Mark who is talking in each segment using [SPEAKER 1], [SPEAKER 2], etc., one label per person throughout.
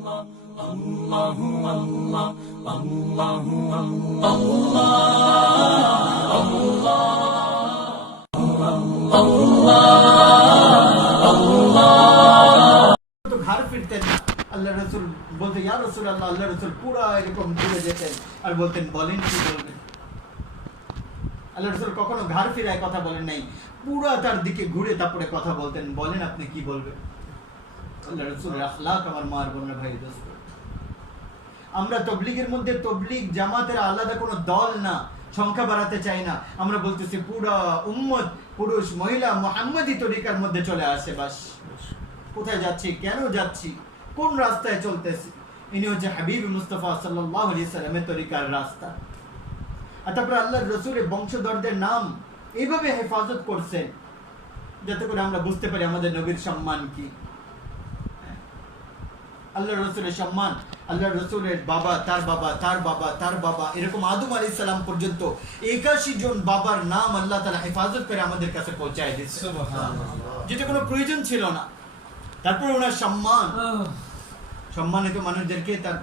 [SPEAKER 1] ঘর ফিরতেন আল্লাহ রসুল ইয়া রসুল আল্লাহ আল্লাহ রসুল পুরো এরকম ঘুরে যেতেন। আর বলতেন, বলেন কি বলবেন? আল্লাহ রসুল কখনো ঘর ফিরায় কথা বলেন নাই। পুরা তার দিকে ঘুরে তারপরে কথা বলতেন, বলেন আপনি কি বলবেন? আমার তবলিগের মধ্যে তবলিগ জামাতের আলাদা কোনো দল না, সংখ্যা বাড়াতে চাই না। আমরা বলতেছি পুরা উম্মত, পুরুষ, মহিলা, মোহাম্মদী তরিকার মধ্যে চলে আসে, বাস। কোথায় যাচ্ছি? কেন যাচ্ছি? কোন রাস্তায় চলতেছি? ইনি হচ্ছে হাবিব মুস্তফা সাল্লামের তরিকার রাস্তা। আর তারপরে আল্লাহ রসুলের বংশধরদের নাম এইভাবে হেফাজত করছেন, যাতে করে আমরা বুঝতে পারি আমাদের নবীর সম্মান কি। আল্লাহ রসুলের সম্মান আল্লাহ রসুলের বাবা তার বাবা তার বাবা তার বাবা এরকম আদম আলী সালাম পর্যন্ত একাশি জন বাবার নাম আল্লাহ তালা হেফাজত করে আমাদের কাছে পৌঁছায় দিচ্ছে যেটা কোনো প্রয়োজন ছিল না। তারপর ওনার সম্মান। সম্মানিত মানুষদেরকে তার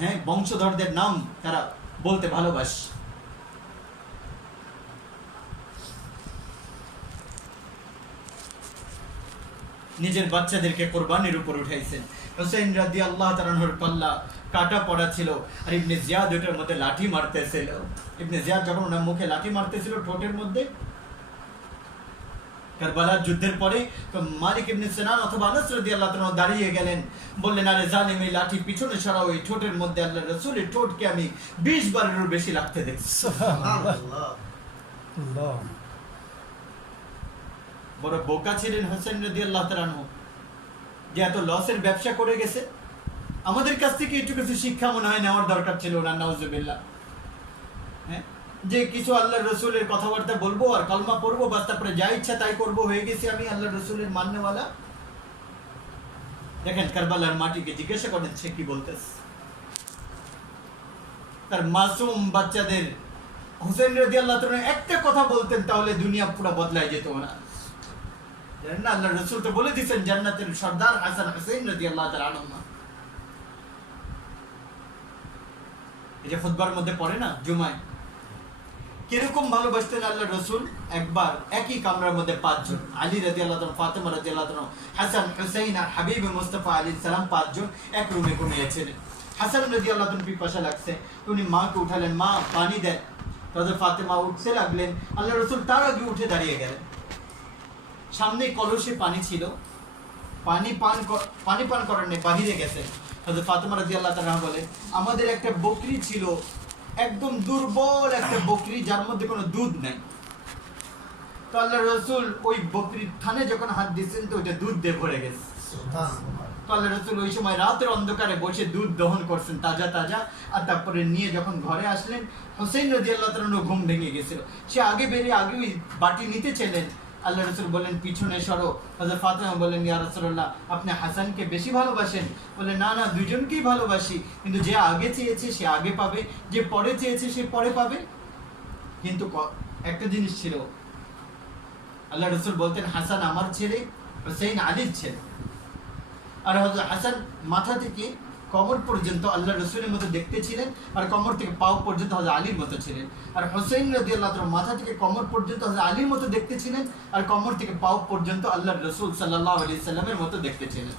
[SPEAKER 1] হ্যাঁ বংশধরদের নাম তারা বলতে ভালোবাসে। নিজের বাচ্চাদেরকে কোরবানির উপর উঠাইছেন। হোসেন রাদি আল্লাহ তালানহর পাল্লা কাটা পড়া ছিল আর ইবনে জিয়াদ ওটার মধ্যে লাঠি মারতেছিল। ইবনে জিয়াদ যখন ওনার মুখে লাঠি মারতেছিল ঠোঁটের মধ্যে কারবালার যুদ্ধের পরে তো মালিক ইবনে সিনান অথবা আনাস রাদিয়াল্লাহু তাআলা দাঁড়িয়ে গেলেন। বললেন আরে জালিম এই লাঠি পিছনে সরাও এই ঠোঁটের মধ্যে আল্লাহ রাসূলের ঠোঁটকে আমি 20 বারেরও বেশি লাগতে দেখছি বড় বোকা ছিলেন হোসেন রাদিয়াল্লাহু তাআলা যে এত লসের ব্যবসা করে গেছে। আমাদের কাছ থেকে একটু কিছু শিক্ষা মনে হয় নেওয়ার দরকার ছিল না হ্যাঁ? যে কিছু আল্লাহ রসুলের কথাবার্তা বলব আর কলমা পড়ব, বাস তারপরে যা ইচ্ছা তাই করব, হয়ে গেছি আমি আল্লাহ রসুলের মান্যওয়ালা। দেখেন কারবালার মাটিকে জিজ্ঞাসা করেন, সে কি বলতেছে? তার মাসুম বাচ্চাদের হুসেন রদি আল্লাহ একটা কথা বলতেন, তাহলে দুনিয়া পুরো বদলায় যেত না আল্লাহ রসুল বলে দিচ্ছেন জান্নাতের সর্দার হাসান হোসেন রদি আল্লাহ মধ্যে পড়ে না, জুমায়। কীরকম ভালোবাসতেন আল্লাহ রসুল? একবার একই কামরার মধ্যে পাঁচজন। আলী রাজি আল্লাহ ফাতেমা রাজি আল্লাহ হাসান হুসাইন আর হাবিব মুস্তফা আলী সালাম পাঁচজন এক রুমে ঘুমিয়েছিলেন হাসান রাজি আল্লাহ পিপাসা লাগছে। উনি মাকে উঠালেন, মা, পানি দেন। তাদের ফাতেমা উঠতে লাগলেন। আল্লাহ রসুল তার আগে উঠে দাঁড়িয়ে গেলেন। সামনে কলসে পানি ছিল। পানি পান পানি পান নাই বাহিরে গেছেন হযরত ফাতেমা রাদিয়াল্লাহু তাআলা বলে আমাদের একটা বকরি ছিল একদম দুর্বল একটা বকরি যার মধ্যে কোনো দুধ নেই। তো আল্লাহ রসুল ওই বকরির থানে যখন হাত দিচ্ছেন তো ওইটা দুধ দিয়ে ভরে গেছে। তো আল্লাহ রসুল ওই সময় রাতের অন্ধকারে বসে দুধ দহন করছেন তাজা তাজা আর তারপরে নিয়ে যখন ঘরে আসলেন হোসেন রাজি আল্লাহ ঘুম ভেঙে গেছিল। সে আগে বেরিয়ে আগে ওই বাটি নিতে চেলেন আল্লাহ রসুল বললেন পিছনে সরো। হজরত ফাতেমা বললেন ইয়া রসুল্লাহ আপনি হাসানকে বেশি ভালোবাসেন? বলে, না না, দুইজনকেই ভালোবাসি, কিন্তু যে আগে চেয়েছে, সে আগে পাবে, যে পরে চেয়েছে, সে পরে পাবে। কিন্তু একটা জিনিস ছিল আল্লাহ রসুল বলতেন, হাসান আমার ছেলে হোসেন আলীর ছেলে। আর হাসান মাথা থেকে কমর পর্যন্ত আল্লাহ রসুলের মতো দেখতে ছিলেন, আর কমর থেকে পাও পর্যন্ত হজরত আলীর মতো ছিলেন। আর হোসেন রাজি আল্লাহ মাথা থেকে কমর পর্যন্ত হজরত আলীর মতো দেখতে ছিলেন, আর কমর থেকে পাও পর্যন্ত আল্লাহ রসুল সাল্লাহ আলি সাল্লামের মতো দেখতে ছিলেন।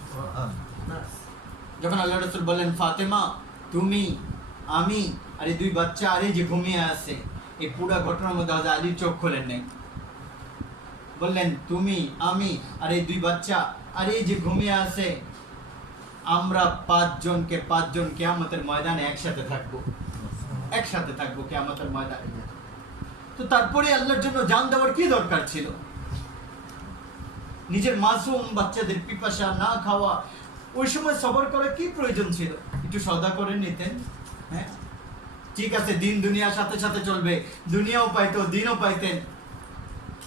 [SPEAKER 1] যখন আল্লাহ রসুল বললেন, ফাতেমা, তুমি, আমি, আর এই দুই বাচ্চা আরে যে ঘুমিয়ে আছে, এই পুরো ঘটনার মধ্যে হজরত আলীর চোখ খোলেন নাই। বললেন, তুমি, আমি, আর এই দুই বাচ্চা আর এই যে ঘুমিয়ে আছে আমরা পাঁচজনকে, পাঁচজন কেয়ামতের ময়দানে একসাথে থাকব। একসাথে থাকব কেয়ামতের ময়দানে। তো তারপরে আল্লাহর জন্য জান দেওয়ার কি দরকার ছিল? নিজের মাসুম বাচ্চাদের পিপাসা না খাওয়া, ওই সময় সবর করার কি প্রয়োজন ছিল? একটু সদা করে নিতেন হ্যাঁ? ঠিক আছে, দিন দুনিয়ার সাথে সাথে চলবে, দুনিয়াও পাইতো, দিনও পাইতেন।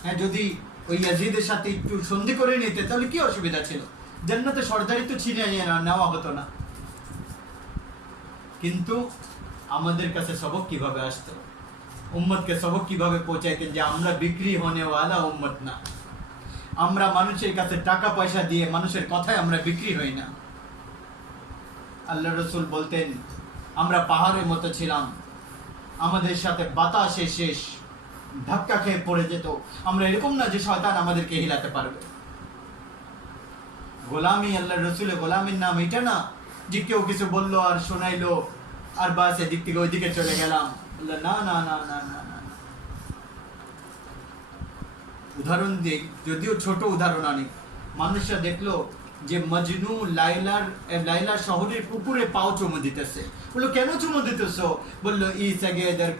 [SPEAKER 1] হ্যাঁ যদি ওই ইয়াজিদের সাথে একটু সন্ধি করে নিতে তাহলে কি অসুবিধা ছিল? জান্নাতে সর্দারি তো ছিনে নিয়ে নেওয়া হতো না। কিন্তু আমাদের কাছে সবক কীভাবে আসতো? উম্মতকে সবক কীভাবে পৌঁছাইতেন যে আমরা বিক্রি হনেওয়ালা উম্মত না? আমরা মানুষের কাছে টাকা পয়সা দিয়ে মানুষের কথায় আমরা বিক্রি হই না। আল্লাহ রসুল বলতেন, আমরা পাহাড়ের মতো ছিলাম। আমাদের সাথে বাতাসে শেষ, ধাক্কা খেয়ে পড়ে যেত। আমরা এরকম না যে শয়তান আমাদেরকে হিলাতে পারবে। গোলামি আল্লাহ রসুলে গোলামির নাম এটা না যে কেউ কিছু বলল আর শোনাইলো আর বাস এদিক থেকে ওইদিকে চলে গেলাম। বলল, না না না না না। উদাহরণ দিই যদিও ছোট উদাহরণ আনি মানুষরা দেখল যে মজনু লাইলার লাইলা শহরের পুকুরে পাও চুমু দিতেছে। বলল কেন চুমু দিতেছ? বলল ই সগে দের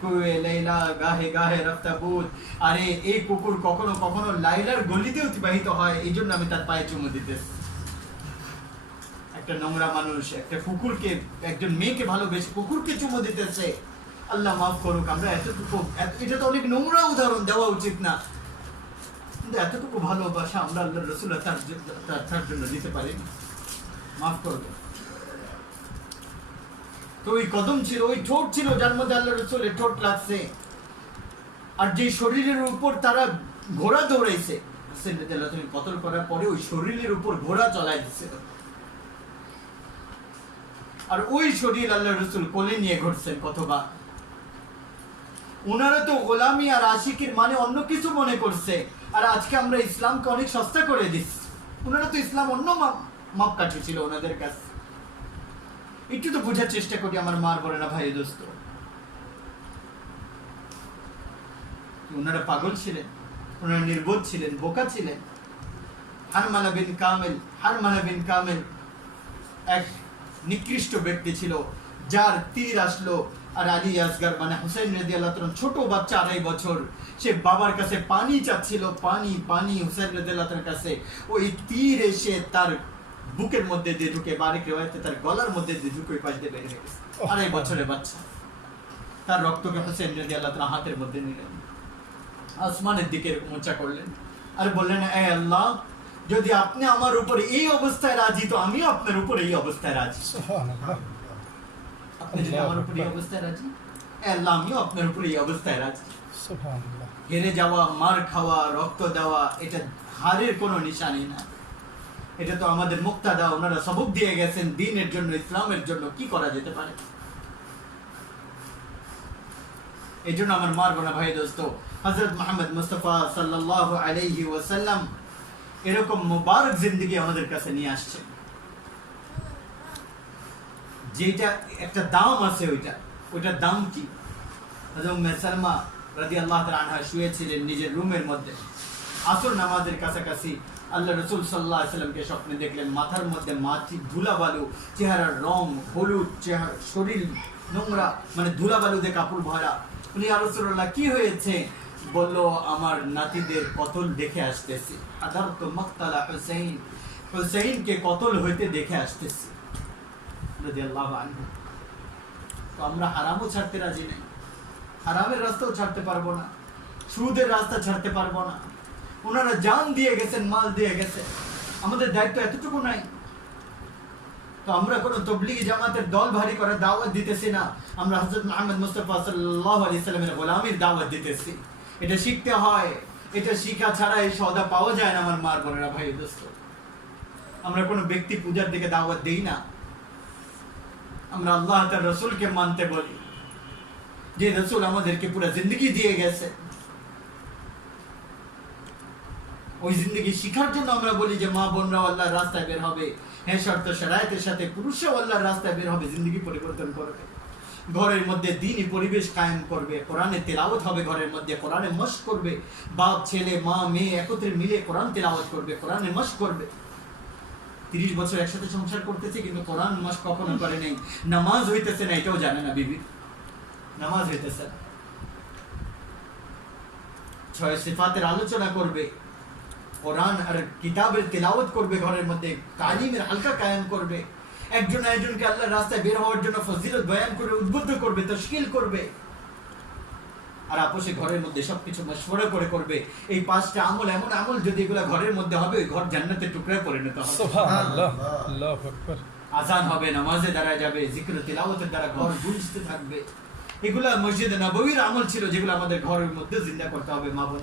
[SPEAKER 1] লাইলা গাহে গাহে রফতাবুত আরে এই কুকুর কখনো কখনো লাইলার গলিতে অতিবাহিত হয় এই জন্য আমি তার পায়ে চুমু দিতেছি। একটা নোংরা মানুষ, একটা কুকুরকে, একজন মেয়েকে ভালোবেসে কুকুরকে চুমু দিতেছে। আল্লাহ মাফ করুক, আমরা এতটুকু এটা তো অনেক নোংরা উদাহরণ, দেওয়া উচিত না। কিন্তু এতটুকু ভালোবাসা আমরা আল্লাহ রসুল তার তার- জন্য দিতে পারি মাফ করবে তো ওই কদম ছিল, ওই ঠোঁট ছিল যার মধ্যে আল্লাহ রসুলের ঠোঁট লাগছে আর যে শরীরের উপর তারা ঘোড়া দৌড়াইছে তুমি কতল করার পরে ওই শরীরের উপর ঘোড়া চলাই দিচ্ছে আর ওই শরীর আল্লাহ রসুল কোলে নিয়ে ঘুরছেন কতবার। ওনারা তো গোলামি আর আশিকির মানে অন্য কিছু মনে করছে। আর আজকে আমরা ইসলামকে অনেক সস্তা করে দিচ্ছি। ওনারা তো ইসলাম অন্য মাপ মাপকাঠি ছিল ওনাদের কাছে। একটু তো বোঝার চেষ্টা করি আমার মার বলে না ভাই, দোস্ত। ওনারা পাগল ছিলেন ওনারা নির্বোধ ছিলেন, বোকা ছিলেন। হারমালা বিন কামেল, হারমালা বিন কামেল, এক নিকৃষ্ট ব্যক্তি ছিল যার তীর আসলো। আর আলী আসগার মানে হুসেন রেদি আল্লাহ ছোট বাচ্চা আড়াই বছর সে বাবার কাছে পানি চাচ্ছিল পানি পানি হুসেন রেদি আল্লাহ কাছে। ওই তীর এসে তার বুকের মধ্যে দিয়ে ঢুকে বারেক রেওয়ায়তে তার গলার মধ্যে দিয়ে ঢুকে ওই পাশ দিয়ে বেরিয়ে গেছে। আড়াই বছরের বাচ্চা। তার রক্তকে হোসেন রেদি আল্লাহ হাতের মধ্যে নিলেন। আসমানের দিকে এরকম উঁচা করলেন। আর বললেন এ আল্লাহ যদি আপনি আমার উপর এই অবস্থায় রাজি তো আমিও আপনার উপর এই অবস্থায় রাজি। আপনি যদি আমার উপর এই অবস্থায় রাজি আল্লাহ আমিও আপনার উপর এই অবস্থায় রাজি। হেরে যাওয়া মার খাওয়া রক্ত দেওয়া এটা হারের কোনো নিশানি না। এটা তো আমাদের মুক্তাদা ওনারা সবক দিয়ে গেছেন দিনের জন্য ইসলামের জন্য কি করা যেতে পারে? এই জন্য আমার মারবো না ভাই দোস্ত হজরত মোহাম্মদ মুস্তফা আলাইহি ওয়াসাল্লাম এরকম মুবারক জিন্দগি আমাদের কাছে নিয়ে আসছে। যেটা একটা দাম আছে ওইটা। ওইটার দাম কি? সালমা রাদিয়াল্লাহু আনহা শুয়েছিলেন নিজের রুমের মধ্যে। আসর নামাজের কাছাকাছি আল্লাহ রসুল সাল্লাহ সাল্লামকে স্বপ্নে দেখলেন, মাথার মধ্যে মাটি ধুলা বালু চেহারার রং, হলুদ, চেহারা, শরীর, নোংরা মানে ধুলা বালু দিয়ে কাপড় ভরা। উনি আরসুল্লাহ কি হয়েছে? বলল, আমার নাতিদের কতল দেখে আসতেছি। আধার তো মক্তালা হুসাইন কতল হইতে দেখে আসতেছি তো আমরা হারামও ছাড়তে রাজি নেই। হারামের রাস্তাও ছাড়তে পারব না, সুদের রাস্তা ছাড়তে পারব না। ওনারা জান দিয়ে গেছেন, মাল দিয়ে গেছে আমাদের দায়িত্ব এতটুকু নাই। তো আমরা কোনো তবলিগি জামাতের দল ভারী করে দাওয়াত দিতেছি না। আমরা হজরত মোহাম্মদ মুস্তফা সাল্লাহ আলি সাল্লামের গোলামির দাওয়াত দিতেছি। এটা শিখতে হয়, এটা শিখা ছাড়া এই সদা পাওয়া যায় না আমার মার বোনেরা, ভাই, দোস্ত। আমরা কোনো ব্যক্তি পূজার দিকে দাওয়াত দিই না। আমরা আল্লাহ তার রসুলকে মানতে বলি। যে রসুল আমাদেরকে পুরো জিন্দগি দিয়ে গেছে। ওই জিন্দগি শিখার জন্য আমরা বলি যে, মা বোনরাও আল্লাহর রাস্তায় বের হবে। হ্যাঁ শর্ত সারায়তের সাথে পুরুষরাও আল্লাহর রাস্তায় বের হবে। জিন্দগি পরিবর্তন করবে। ঘরের মধ্যে দিনই পরিবেশ কায়েম করবে, কোরআনে তেলাওয়াত হবে ঘরের মধ্যে, কোরআনে মস্ক করবে। বাপ, ছেলে, মা, মেয়ে একত্রে মিলে কোরআন তেলাওয়াত করবে, কোরআনে মস্ক করবে। তিরিশ বছর একসাথে সংসার করতেছে, কিন্তু কোরআন মস্ক কখনো করে নেই। নামাজ হইতেছে না, এটাও জানে না বিবি। নামাজ হইতেছে না। ছয় সিফাতের আলোচনা করবে, কোরআন আর কিতাবের তেলাওয়াত করবে ঘরের মধ্যে, তালিমের হালকা কায়েম করবে। একজন একজনকে আল্লাহর রাস্তায় বের হওয়ার জন্য ফজিলত বয়ান করে উদ্বুদ্ধ করবে তশকিল করবে। আর আপোষে ঘরের মধ্যে সবকিছু মশওয়ারা করে করবে। এই পাঁচটা আমল এমন আমল যদি এগুলো ঘরের মধ্যে হবে ওই ঘর জান্নাতের টুকরায় পরিণত হবে।
[SPEAKER 2] সুবহানাল্লাহ। আল্লাহু আকবার।
[SPEAKER 1] আজান হবে নামাজে দ্বারা যাবে জিক্র তিলাওয়াতের দ্বারা ঘর গুঞ্জতে থাকবে। এগুলা মসজিদে নববীর আমল ছিল যেগুলো আমাদের ঘরের মধ্যে জিন্দা করতে হবে মা বোন।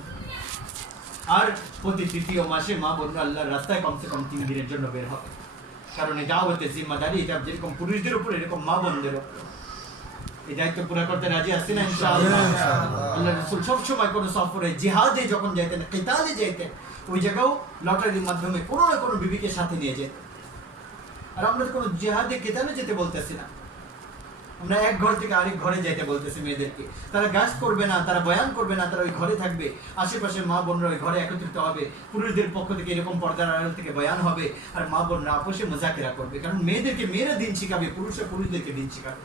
[SPEAKER 1] আর প্রতি তৃতীয় মাসে মা বোনরা আল্লাহর রাস্তায় কমসে কম তিন দিনের জন্য বের হবে। কারণ এই দাওয়াতের জিম্মাদারি এটা যেরকম পুরুষদের উপর এরকম মা বোনদের উপর। এই দায়িত্ব পুরো করতে রাজি আছি না ইনশাআল্লাহ। আল্লাহ রাসূল সব সময় কোনো সফরে জিহাদে যখন যাইতেন কিতালে যাইতেন ওই জায়গাও লটারির মাধ্যমে কোনো না কোনো বিবিকে সাথে নিয়ে যেতেন। আর আমরা কোনো জিহাদে কিতালে যেতে বলতেছি না। আমরা এক ঘর থেকে আরেক ঘরে যাইতে বলতেছি মেয়েদেরকে। তারা গাছ করবে না, তারা বয়ান করবে না, তারা ওই ঘরে থাকবে। আশেপাশে মা বোনরা ওই ঘরে একত্রিত হবে। পুরুষদের পক্ষ থেকে এরকম পর্দার আড়াল থেকে বয়ান হবে আর মা বোনরা আপোষে মজাকেরা করবে। কারণ মেয়েদেরকে মেয়েরা দিন শিখাবে, পুরুষরা পুরুষদেরকে দিন শিখাবে।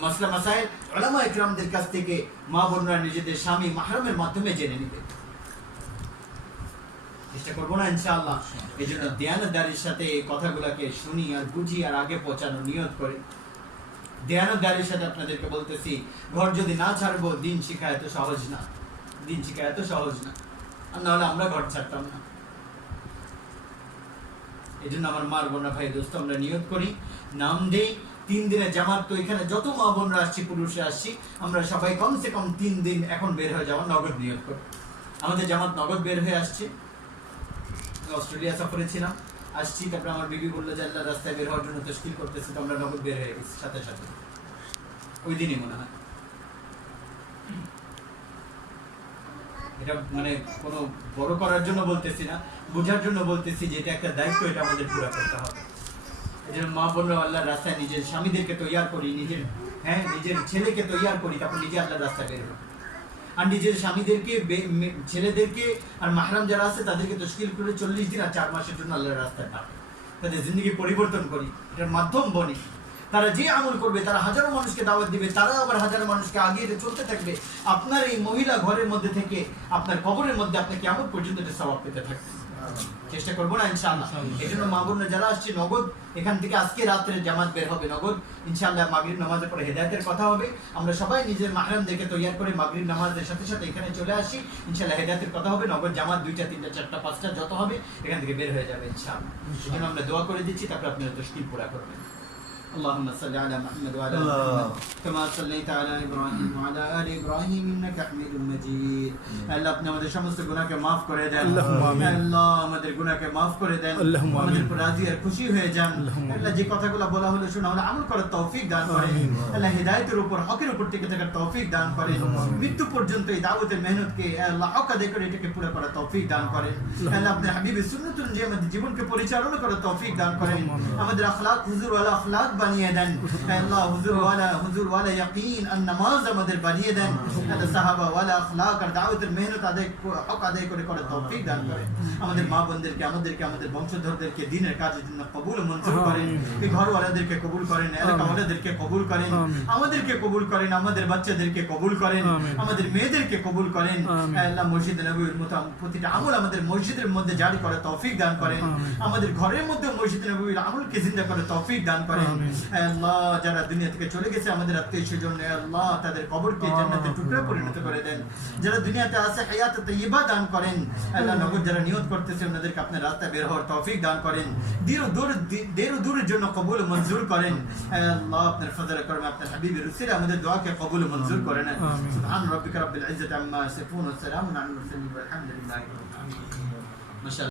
[SPEAKER 1] মাসলা মাসাইল ওলামা ইকরামদের কাছ থেকে মা বোনরা নিজেদের স্বামী মাহরমের মাধ্যমে জেনে নিবে। চেষ্টা করব না, ইনশাআল্লাহ। এই জন্য দেয়ানদারির সাথে এই কথাগুলোকে শুনি আর বুঝি আর আগে পৌঁছানো নিয়ত করে। দেয়ানদারির সাথে আপনাদেরকে বলতেছি, ঘর যদি না ছাড়বো, দিন শিখা এত সহজ না। দিন শিখা এত সহজ না। আর নাহলে আমরা ঘর ছাড়তাম না। এই জন্য আমার মার বোনরা ভাই, দোস্ত, আমরা নিয়ত করি, নাম দেই, তিন দিনের জামাত তো এখানে যত মা বোনরা আসছি, পুরুষরা আসছি, আমরা সবাই কমসে কম তিন দিন এখন বের হয়ে যাওয়ার নগদ নিয়ত করি। আমাদের জামাত নগদ বের হয়ে আসছে। অস্ট্রেলিয়া সফরে ছিলাম। আসছি, তারপরে আমার বিবি বলল যে আল্লাহ রাস্তায় বের হওয়ার জন্য তশকিল করতেছে, তো আমরা নগদ বের হয়ে গেছি সাথে সাথে। ওই দিনই মনে হয়। এটা মানে কোনো বড় করার জন্য বলতেছি না, বোঝার জন্য বলতেছি যে এটা একটা দায়িত্ব, এটা আমাদের পুরো করতে হবে। এই জন্য মা বোনরা আল্লাহর রাস্তায় নিজের স্বামীদেরকে তৈয়ার করি, নিজের হ্যাঁ নিজের ছেলেকে তৈয়ার করি, তারপর নিজে আল্লাহর রাস্তায় বের। আর নিজের স্বামীদেরকে ছেলেদেরকে আর মাহরাম যারা আছে তাদেরকে তশকিল করে চল্লিশ দিন আর চার মাসের জন্য আল্লাহর রাস্তায় পাঠাই তাদের জিন্দগি পরিবর্তন করি। এটার মাধ্যম বনি। তারা যে আমল করবে, তারা হাজারো মানুষকে দাওয়াত দিবে, তারা আবার হাজারো মানুষকে আগিয়ে চলতে থাকবে। আপনার এই মহিলা ঘরের মধ্যে থেকে, আপনার কবরের মধ্যে আপনাকে এমন পর্যন্ত এটা স্বভাব পেতে থাকবেন? চেষ্টা করব না, ইনশাআল্লাহ। এই জন্য মা যারা আসছে, নগদ, এখান থেকে আজকে রাত্রে জামাত বের হবে, নগদ। ইনশাআল্লাহ মাগরিব নামাজের পরে হেদায়তের কথা হবে। আমরা সবাই নিজের মাহরামদেরকে তৈয়ার করে মাগরিব নামাজের সাথে সাথে এখানে চলে আসি। ইনশাআল্লাহ হেদায়তের কথা হবে, নগদ, জামাত দুইটা, তিনটা, চারটা, পাঁচটা, যত হবে, এখান থেকে বের হয়ে যাবে, ইনশাআল্লাহ। এই জন্য আমরা দোয়া করে দিচ্ছি, তারপরে আপনারা তশকিল পুরা করবেন। اللهم صل على محمد وعلى ال
[SPEAKER 3] الله.
[SPEAKER 1] محمد كما صليت على ابراهيم وعلى ال ابراهيم انك حميد مجيد আল্লাহ আপনি আমাদের সমস্ত গুনাহকে maaf করে দেন
[SPEAKER 2] আল্লাহুম্মা আমিন।
[SPEAKER 1] আল্লাহ আমাদের গুনাহকে maaf করে দেন
[SPEAKER 2] আল্লাহুম্মা
[SPEAKER 1] আমাদের
[SPEAKER 2] আমিন।
[SPEAKER 1] উপর রাজি আর খুশি হয়ে যান
[SPEAKER 2] আল্লাহুম্মা
[SPEAKER 1] আল্লাহ যে কথাগুলো বলা হলো শোনা হলো আমল করার তৌফিক দান করেন
[SPEAKER 2] আমিন।
[SPEAKER 1] আল্লাহ হিদায়াতের উপর হকের উপর টিকে থাকার তৌফিক দান করেন
[SPEAKER 2] আল্লাহুম্মা আমিন।
[SPEAKER 1] মৃত্যু পর্যন্ত এই দাওয়াতের মেহনতকে আল্লাহ হক আদায় করে এটাকে পুরো করার তৌফিক দান করেন আল্লাহ আপনার হাবিবের সুন্নাতুল যে আমাদের জীবনকে পরিচালনা করার তৌফিক দান করেন
[SPEAKER 2] আল্লাহুম্মা আমিন।
[SPEAKER 1] আমাদের আখলাক হুজুর ওয়ালা আখলাক বানিয়ে দেন। আল্লাহ হুজুর ওয়ালা হুজুর ওয়ালা ইয়াকিন আর নামাজ আমাদের বানিয়ে দেন। আল্লাহ সাহাবা ওয়ালা আখলাক আর দাওয়াতের মেহনত আদায় হক আদায় করে করার তৌফিক দান করেন আমাদের মা বোনদেরকে আমাদেরকে আমাদের বংশধরদেরকে দিনের কাজের জন্য কবুল মঞ্জুর করেন। এই ঘরওয়ালাদেরকে কবুল করেন এলাকাওয়ালাদেরকে কবুল করেন আমাদেরকে কবুল করেন আমাদের বাচ্চাদেরকে কবুল করেন আমাদের মেয়েদেরকে কবুল করেন। আল্লাহ মসজিদ নবীর মতো প্রতিটা আমল আমাদের মসজিদের মধ্যে জারি করে তৌফিক দান করেন। আমাদের ঘরের মধ্যে মসজিদ নবীর আমলকে জিন্দা করে তৌফিক দান করেন। আল্লাহ যারা দুনিয়া থেকে চলে গেছে আমাদের আত্মীয় স্বজন আল্লাহ তাদের কবরকে জান্নাতের টুকরা পরিণত করে দেন। যারা দুনিয়াতে আছে হায়াত তৈয়বা দান করেন। আল্লাহ নগর যারা নিয়ত করতেছে ওনাদেরকে আপনার রাস্তায় বের হওয়ার তৌফিক দান করেন। দূর দূর দের দূরের জন্য কবুল মঞ্জুর করেন। আল্লাহ আপনার ফজল করবে আপনার হাবিবের রসিলে আমাদের দোয়াকে কবুল মঞ্জুর করে নেন।
[SPEAKER 2] আমিন।
[SPEAKER 1] সুবহান রাব্বিকা রাব্বিল ইজ্জাতি আম্মা ইয়াসিফুন ওয়া সালামুন আলাল মুরসালিন ওয়ালহামদুলিল্লাহি রাব্বিল আলামিন। মাশাআল্লাহ।